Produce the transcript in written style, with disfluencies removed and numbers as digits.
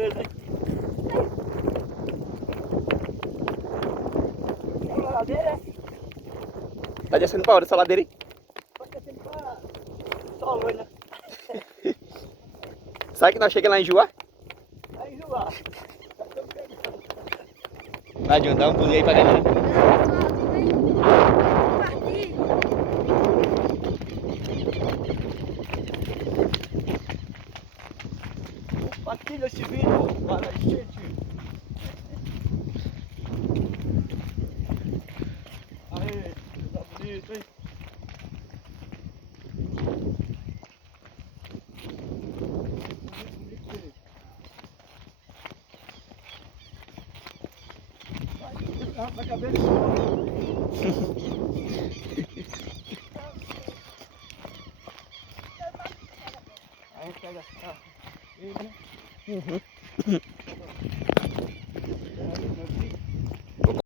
beleza, hein? Vamos na ladeira? Tá descendo pra hora essa ladeira aí? Pode descer pra Solana. Sabe que nós chegamos lá em Juá? Vai enjoar. Vai adiantar um pulinho aí pra galera. Compartilha esse vídeo para a gente. Aê, tá bonito, hein? Bonito mesmo. Vai na cabeça. Aí pega a ele, né?